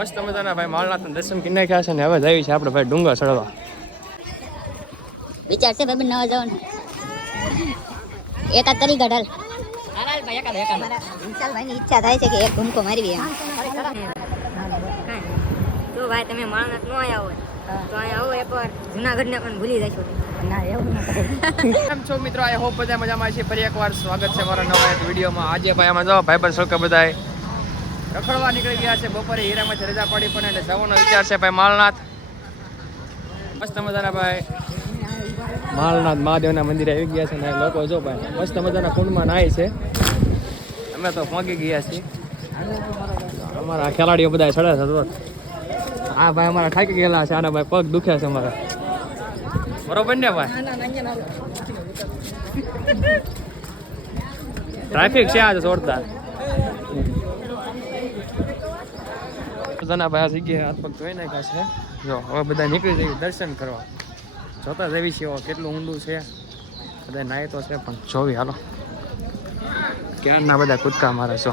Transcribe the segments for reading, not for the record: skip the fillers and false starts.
મસ્ત મજાના ભાઈ માળનાથના દર્શન કરી નાખ્યા છે ને હવે જઈએ છે આપણે ભાઈ ડુંગર ચડવા. વિચાર છે ભાઈ નવા જવાનું એકાદ તરી ગઢાલ ભાઈ ની ઈચ્છા થાય છે કે એક ઘૂમકો મારવી એમ. તો ભાઈ તમે માળનાથ નો આયા હોય તો અહીંયા આવો એકવાર જુનાગઢને પણ ભૂલી જશો. ના એવું ન થાય. કેમ છો મિત્રો? આઈ હોપ બધા મજામાં છે. ફરી એકવાર સ્વાગત છે મારા નવા એક વિડીયોમાં. આજે ભાઈ આમાં જો ભાઈબંધ સૌકે બધાય રખડવા નીકળી ગયા છે. બપોરે હીરામાંથી રજા પડી પણ એટલે જવાનો વિચાર છે ભાઈ માળનાથ. મસ્ત મજાના ભાઈ માળનાથ મહાદેવના મંદિરે આવી ગયા છે ને લોકો જો ભાઈ મસ્ત મજાના કુંડમાં નાય છે. અમે તો પહોંચી ગયા છીએ. અમારા ખેલાડીઓ બધા ચડે છે. હા ભાઈ અમારા થાકી ગયેલા છે. આના ભાઈ પગ દુખે છે અમારા. બરોબર ને ભાઈ? ટ્રાફિક છે આજે જોરદાર. ભાઈ આ જગ્યાએ હાથ પગ ધોઈ નાખ્યા છે. જો હવે બધા નીકળી જઈએ દર્શન કરવા. જોતા જવી છે કેટલું ઊંડું છે. બધા નાય તો છે પણ જોવી હાલો. ક્યારના બધા કૂદકા મારે છો.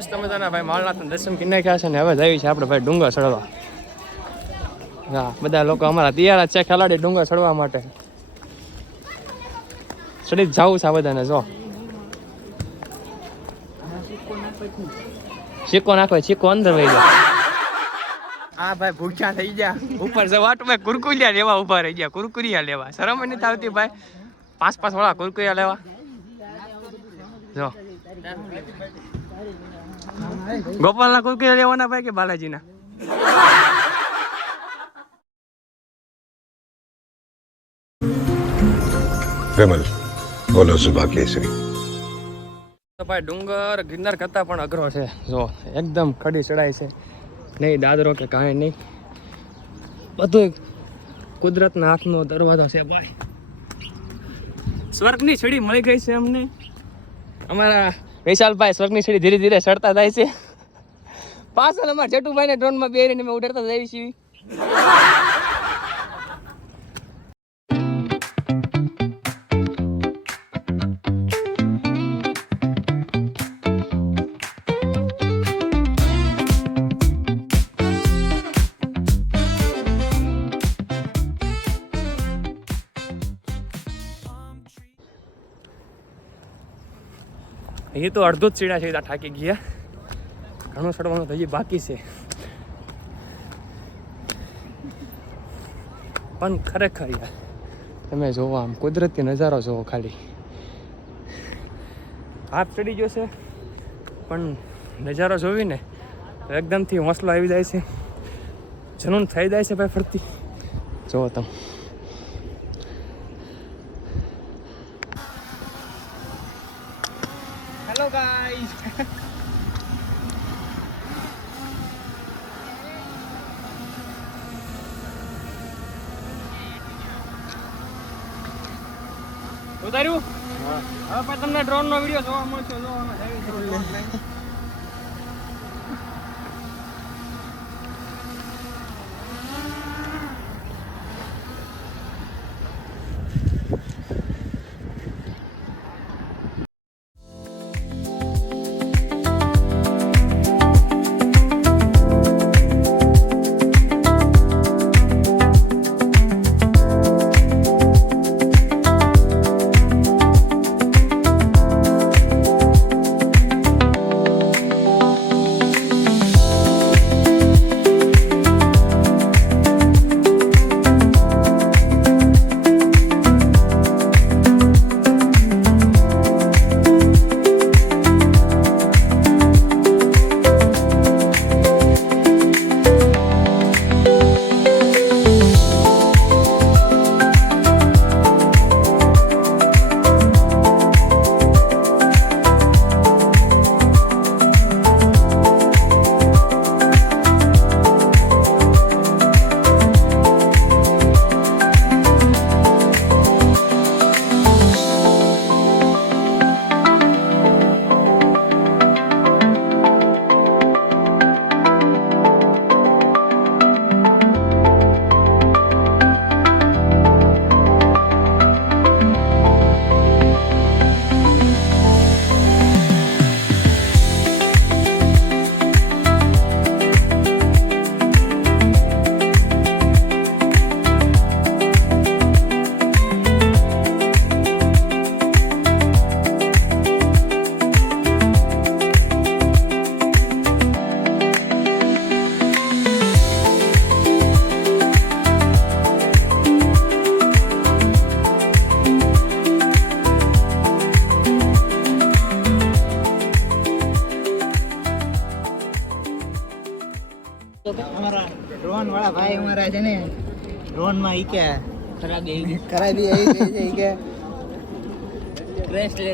મસ્ત મજાના ભાઈ માળનાથના દર્શન કરી નાખ્યા છે ને હવે જઈએ છે આપણે ભાઈ ડુંગર ચડવા. હા બધા લોકો અમારા તૈયાર જ છે ખેલાડી ડુંગર ચડવા માટે. ચડી જ જવું છે આ બધાને. જો સિક્કો નાખો, સિક્કો અંદર વહી જાય. હા ભાઈ ભૂખ્યા થઈ ગયા. ઉપર જવાટ મેં કુરકુરિયા લેવા ઉભા રહી ગયા. કુરકુરિયા લેવા શરમ નથી આવતી ભાઈ. 5 વાળા કુરકુરિયા લેવા. જો ગોપાલના કુરકુરિયા લેવાના ભાઈ કે બાલાજીના? વિમલ બોલો સુભા કેસરી. તો ભાઈ ડુંગર ગિરનાર કરતા પણ અઘરો છે. જો એકદમ ખડી ચડાય છે. નહીં દાદરો કે કાંઈ નહીં. બધું કુદરતના હાથનો દરવાજો છે ભાઈ. સ્વર્ગની સીડી મળી ગઈ છે અમને. અમારા વિશાલભાઈ સ્વર્ગની સીડી ધીરે ધીરે ચડતા જાય છે. પાછળ અમારા જેટુભાઈને ડ્રોનમાં બેરીને અમે ઉડરતા જઈએ છીએ. એ તો અડધો જ ચીડા છે. થાકી ગયા. ઘણું ચડવાનું તો હજી બાકી છે. પણ ખરેખર યાર તમે જોવો આમ કુદરતી નજારો જોવો ખાલી. હાથ ચડી ગયો છે પણ નજારો જોઈને તો એકદમથી હોંસલો આવી જાય છે. જનૂન થઈ જાય છે ભાઈ ફરતી. જોવો તમે. Hello guys. ઉતાર્યું? હવે પણ તમને ડ્રોનનો વિડીયો જોવા મળશે. ડ્રોન વાળા ભાઈ અમારા છે ને ડ્રોન માં ઈ કે ખરાબી આવી છે ઈ કે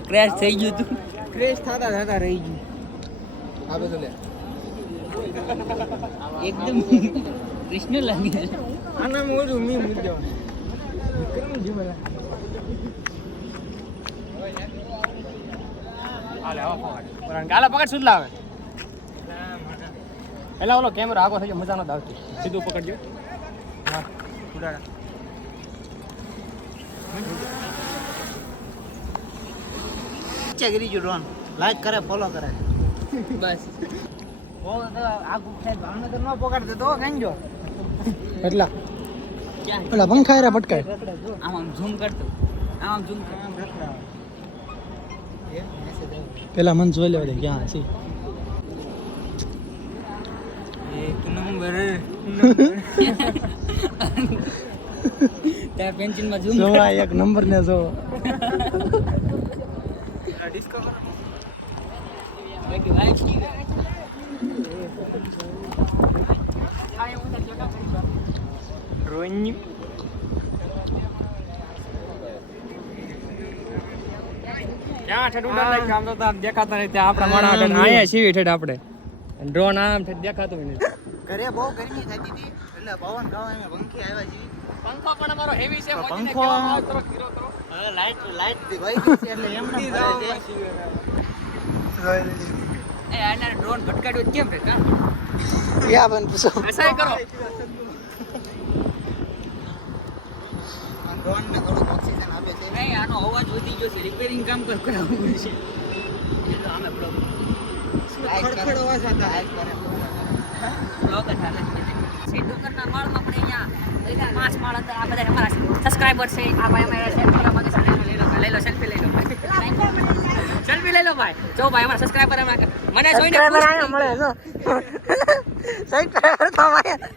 ક્રેશ થઈ ગયું તું ક્રેશ થતા રહી ગયું આ બધું લે એકદમ કૃષ્ણ લાગે છે આના મોઢું મી મૂકી કેમ જીવલા હાલે આવો પકડ ગાલા પકડ સુધ લાવે પેલા ઓલો કેમેરો આગો થઈ ગયો મજા નતો આવતી સીધું પકડજો હા ઉડાડા ઈચ્છા કરી જો ડ્રોન લાઈક કરે ફોલો કરે બસ ઓ તો આગુ સાહેબ ભાવનગર નો પકડ દેતો કાંજો એટલા પેલા પંખાયરા પટકાય આમ ઝૂમ કરતો આમ ઝૂમ પેલા મન જોઈ લેવા દે ક્યાં છે એક નંબર ત્યાં પેન્સિલ માં ઝૂમ જોવા એક નંબર ને જો ડિસ્કવર બાકી વાઈફ ની રોઈ ક્યાં ઠેઠ ઉડાડ નાખ્યું? આમ તો તાર દેખાતા નહીં ત્યાં આપણા માણા ઠેઠ આયા છીએ ઠેઠ આપણે ડ્રોન આમ ઠેઠ દેખાતું નહીં ઘરે બહુ ગરમી થતી હતી એટલે પવન ખાવા અમે પંખી આવ્યા છીએ પંખો પણ અમારો હેવી છે પંખો લાઈટ થી વહી ગઈ છે એટલે એમ નથી એ આના ડ્રોન ભટકાડ્યો કેમ છે કા યા બન પૂછો એસાઈ કરો ડ્રોન ને થોડું ઓક્સિજન આપે છે નહીં આનો અવાજ વધી ગયો છે રિપેરિંગ કામ કરાવવું પડશે આમે ખડખડ અવાજ આવતા બ્લોગ ચાલે છે ડુંગરના માળમાં પણ અહીંયા 5 માળ હતા આ બધા અમારા સબસ્ક્રાઇબર છે આ ભાઈ અમારા સેલ્ફી લેવા માંગે છે લઈ લો સેલ્ફી લઈ લો સેલ્ફી લઈ લો ભાઈ જો ભાઈ અમારા સબસ્ક્રાઇબર મને જોઈને આયા મળે જો સબસ્ક્રાઇબર તો આયા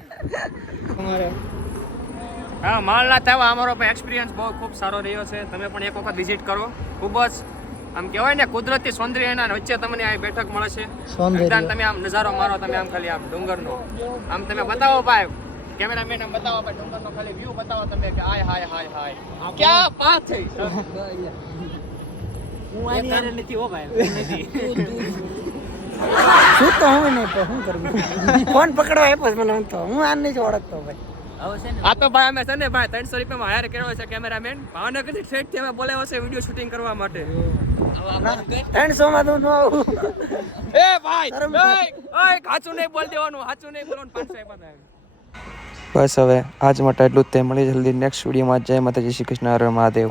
તમારે હા માલના થવા અમારો પણ એક્સપિરિયન્સ બહુ ખૂબ સારો રહ્યો છે તમે પણ એક વખત વિઝિટ કરો ખૂબ જ આમ કહેવાય ને કુદરતી સૌંદર્યના વચ્ચે તમને આ બેઠક મળે છે એકદમ તમે આમ નજારો મારો તમે આમ ખાલી આમ ડુંગરનો આમ તમે બતાવો ભાઈ કેમેરામેન આમ બતાવો ભાઈ ડુંગરનો ખાલી વ્યૂ બતાવો તમે કે હાય હાય હાય હાય ક્યાં વાત થઈ હું આની હારે નથી હો ભાઈ નથી શું તો હું નહીં પણ શું કરવું ફોન પકડવા આપ્યો મને હું તો હું આને જ ઓળખતો ભાઈ હવે છે ને આ તો ભાઈ અમે છે ને ભાઈ 300 રૂપિયામાં હાયર કર્યો છે કેમેરામેન ભાવનગરથી સ્ટ્રેટથી અમે બોલાવ્યો છે વિડીયો શૂટિંગ કરવા માટે 300 માં તો ન આવું એ ભાઈ ઓય સાચું નહીં બોલ દેવાનું સાચું નહીં બોલવાનું 500 આપ્યા બસ હવે આજ માટે એટલું જ તે મળી જલ્દી નેક્સ્ટ વિડીયોમાં જય માતાજી શ્રી કૃષ્ણ હર મહાદેવ